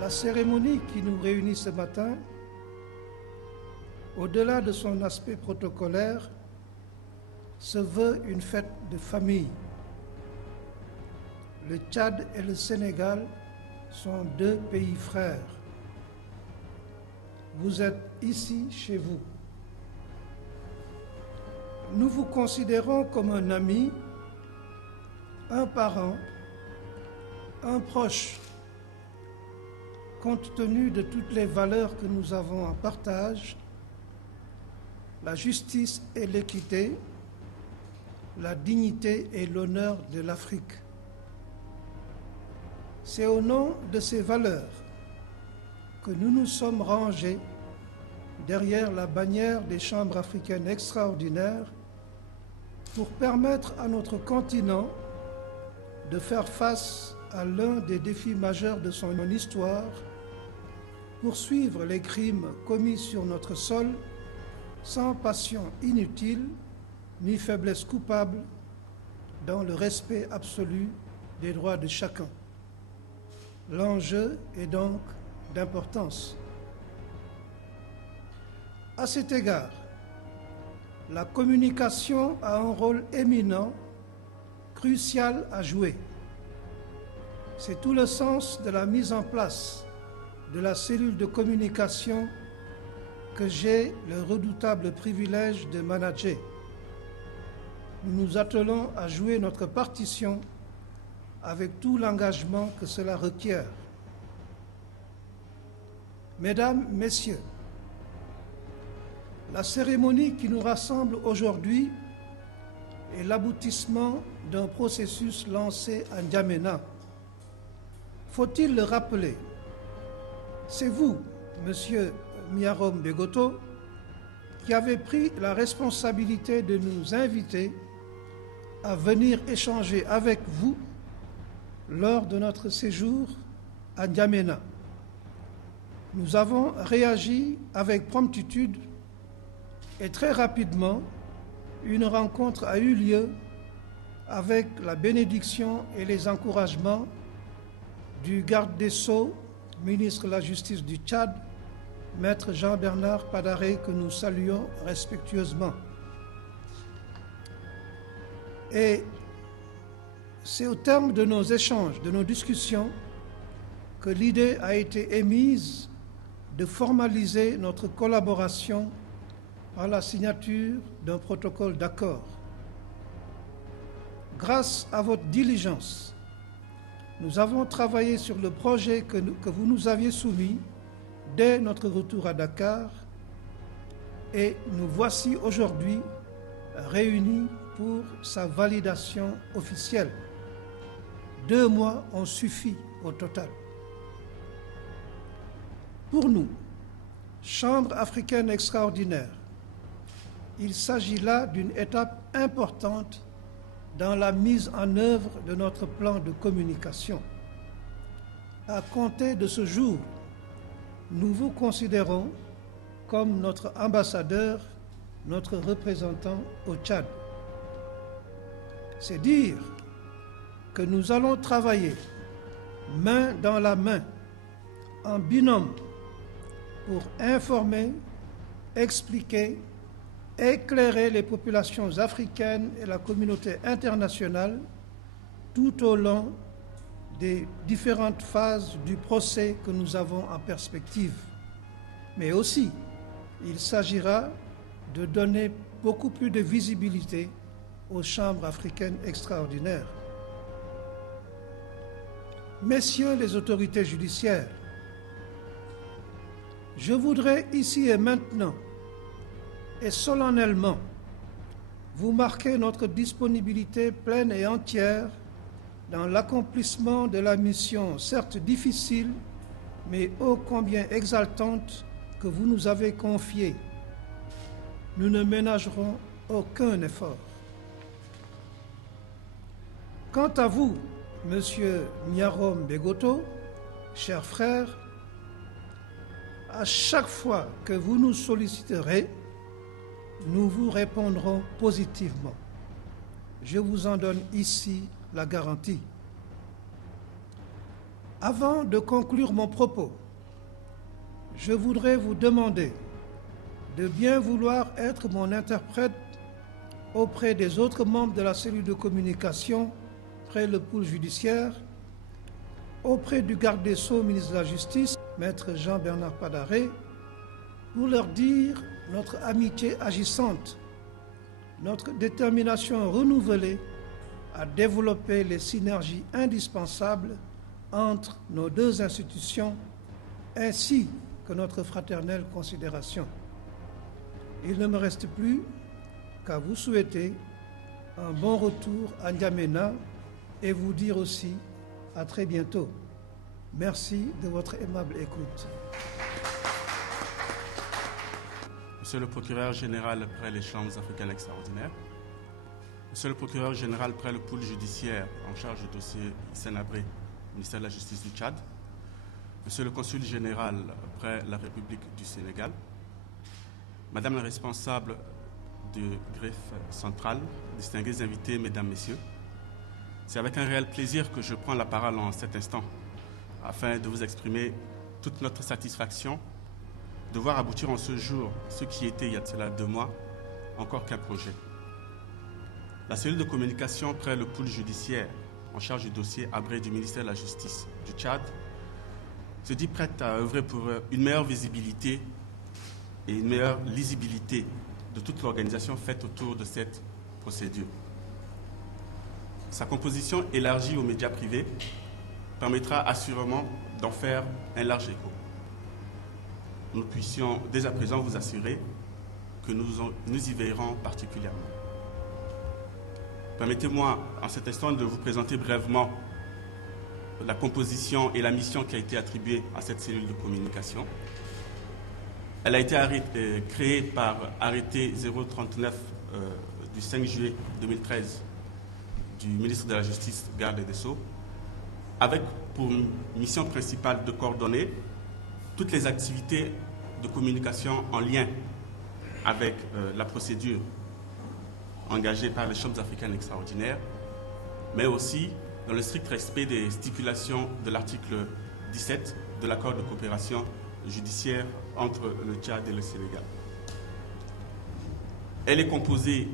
La cérémonie qui nous réunit ce matin, au-delà de son aspect protocolaire, se veut une fête de famille. Le Tchad et le Sénégal sont deux pays frères. Vous êtes ici chez vous. Nous vous considérons comme un ami, un parent, un proche, compte tenu de toutes les valeurs que nous avons en partage, la justice et l'équité, la dignité et l'honneur de l'Afrique. C'est au nom de ces valeurs que nous nous sommes rangés derrière la bannière des chambres africaines extraordinaires pour permettre à notre continent de faire face à l'un des défis majeurs de son histoire, poursuivre les crimes commis sur notre sol sans passion inutile ni faiblesse coupable, dans le respect absolu des droits de chacun. L'enjeu est donc d'importance. À cet égard, la communication a un rôle éminent, crucial à jouer. C'est tout le sens de la mise en place de la cellule de communication que j'ai le redoutable privilège de manager. Nous nous attelons à jouer notre partition avec tout l'engagement que cela requiert. Mesdames, Messieurs, la cérémonie qui nous rassemble aujourd'hui est l'aboutissement d'un processus lancé à N'Djamena. Faut-il le rappeler? C'est vous, Monsieur Miarom Begoto, qui avez pris la responsabilité de nous inviter à venir échanger avec vous lors de notre séjour à N'Djamena. Nous avons réagi avec promptitude et très rapidement, une rencontre a eu lieu avec la bénédiction et les encouragements du garde des Sceaux, ministre de la Justice du Tchad, Maître Jean-Bernard Padaré, que nous saluons respectueusement. Et c'est au terme de nos échanges, de nos discussions, que l'idée a été émise de formaliser notre collaboration par la signature d'un protocole d'accord. Grâce à votre diligence, nous avons travaillé sur le projet que vous nous aviez soumis dès notre retour à Dakar et nous voici aujourd'hui réunis pour sa validation officielle. 2 mois ont suffi au total. Pour nous, Chambre africaine extraordinaire, il s'agit là d'une étape importante dans la mise en œuvre de notre plan de communication. À compter de ce jour, nous vous considérons comme notre ambassadeur, notre représentant au Tchad. C'est dire que nous allons travailler main dans la main, en binôme, pour informer, expliquer, éclairer les populations africaines et la communauté internationale tout au long des différentes phases du procès que nous avons en perspective. Mais aussi, il s'agira de donner beaucoup plus de visibilité aux chambres africaines extraordinaires. Messieurs les autorités judiciaires, je voudrais ici et maintenant et solennellement vous marquer notre disponibilité pleine et entière dans l'accomplissement de la mission, certes difficile, mais ô combien exaltante, que vous nous avez confiée. Nous ne ménagerons aucun effort. Quant à vous, Monsieur Miarom Begoto, cher frère, à chaque fois que vous nous solliciterez, nous vous répondrons positivement. Je vous en donne ici la garantie. Avant de conclure mon propos, je voudrais vous demander de bien vouloir être mon interprète auprès des autres membres de la cellule de communication près le pôle judiciaire, auprès du garde des Sceaux, ministre de la Justice, maître Jean-Bernard Padaré, pour leur dire notre amitié agissante, notre détermination renouvelée à développer les synergies indispensables entre nos deux institutions, ainsi que notre fraternelle considération. Il ne me reste plus qu'à vous souhaiter un bon retour à N'Djamena et vous dire aussi à très bientôt. Merci de votre aimable écoute. Monsieur le procureur général près les chambres africaines extraordinaires, Monsieur le procureur général près le pôle judiciaire en charge du dossier Hissène Habré, ministère de la Justice du Tchad, Monsieur le consul général près la République du Sénégal, Madame la responsable de greffe centrale, distingués invités, Mesdames, Messieurs, c'est avec un réel plaisir que je prends la parole en cet instant afin de vous exprimer toute notre satisfaction de voir aboutir en ce jour ce qui était, il y a de cela 2 mois, encore qu'un projet. La cellule de communication près le pôle judiciaire en charge du dossier Habré du ministère de la Justice du Tchad se dit prête à œuvrer pour une meilleure visibilité et une meilleure lisibilité de toute l'organisation faite autour de cette procédure. Sa composition élargie aux médias privés permettra assurément d'en faire un large écho. Nous puissions dès à présent vous assurer que nous y veillerons particulièrement. Permettez-moi en cet instant de vous présenter brièvement la composition et la mission qui a été attribuée à cette cellule de communication. Elle a été créée par arrêté 039 du 5 juillet 2013 du ministre de la Justice, garde des Sceaux, avec pour mission principale de coordonner toutes les activités de communication en lien avec la procédure engagée par les chambres africaines extraordinaires, mais aussi dans le strict respect des stipulations de l'article 17 de l'accord de coopération judiciaire entre le Tchad et le Sénégal. Elle est composée,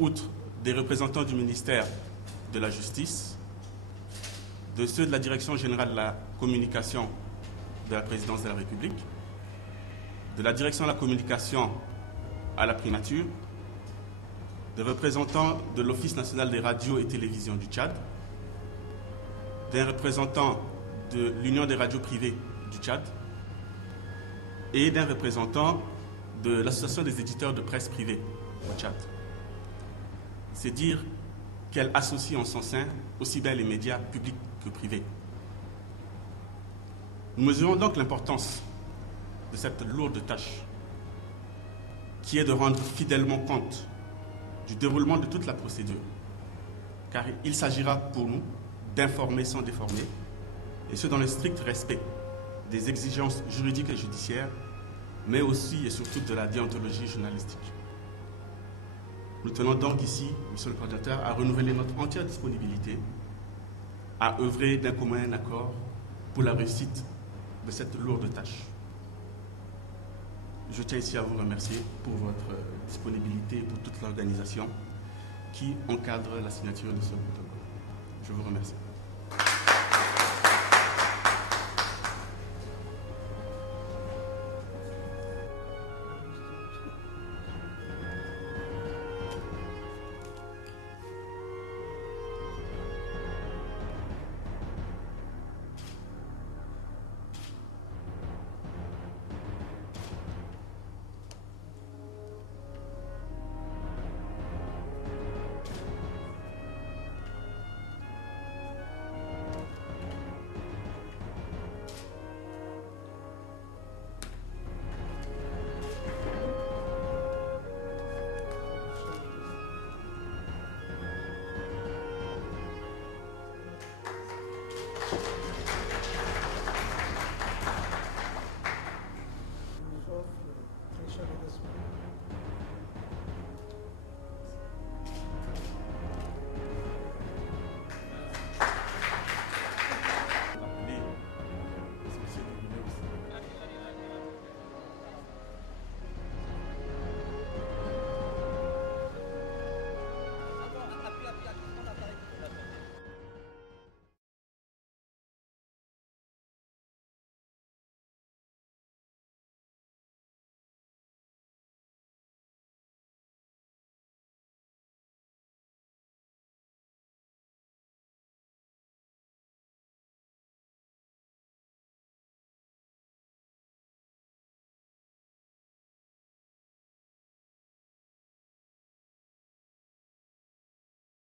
outre des représentants du ministère de la Justice, de ceux de la Direction générale de la communication de la Présidence de la République, de la Direction de la communication à la primature, des représentants de l'Office national des radios et télévisions du Tchad, des représentants de l'Union des radios privées du Tchad et d'un représentant de l'Association des éditeurs de presse privée au Tchad. C'est dire qu'elle associe en son sein aussi bien les médias publics que privés. Nous mesurons donc l'importance de cette lourde tâche qui est de rendre fidèlement compte du déroulement de toute la procédure, car il s'agira pour nous d'informer sans déformer, et ce dans le strict respect des exigences juridiques et judiciaires, mais aussi et surtout de la déontologie journalistique. Nous tenons donc ici, Monsieur le Coordinateur, à renouveler notre entière disponibilité à œuvrer d'un commun accord pour la réussite de cette lourde tâche. Je tiens ici à vous remercier pour votre disponibilité et pour toute l'organisation qui encadre la signature de ce protocole. Je vous remercie.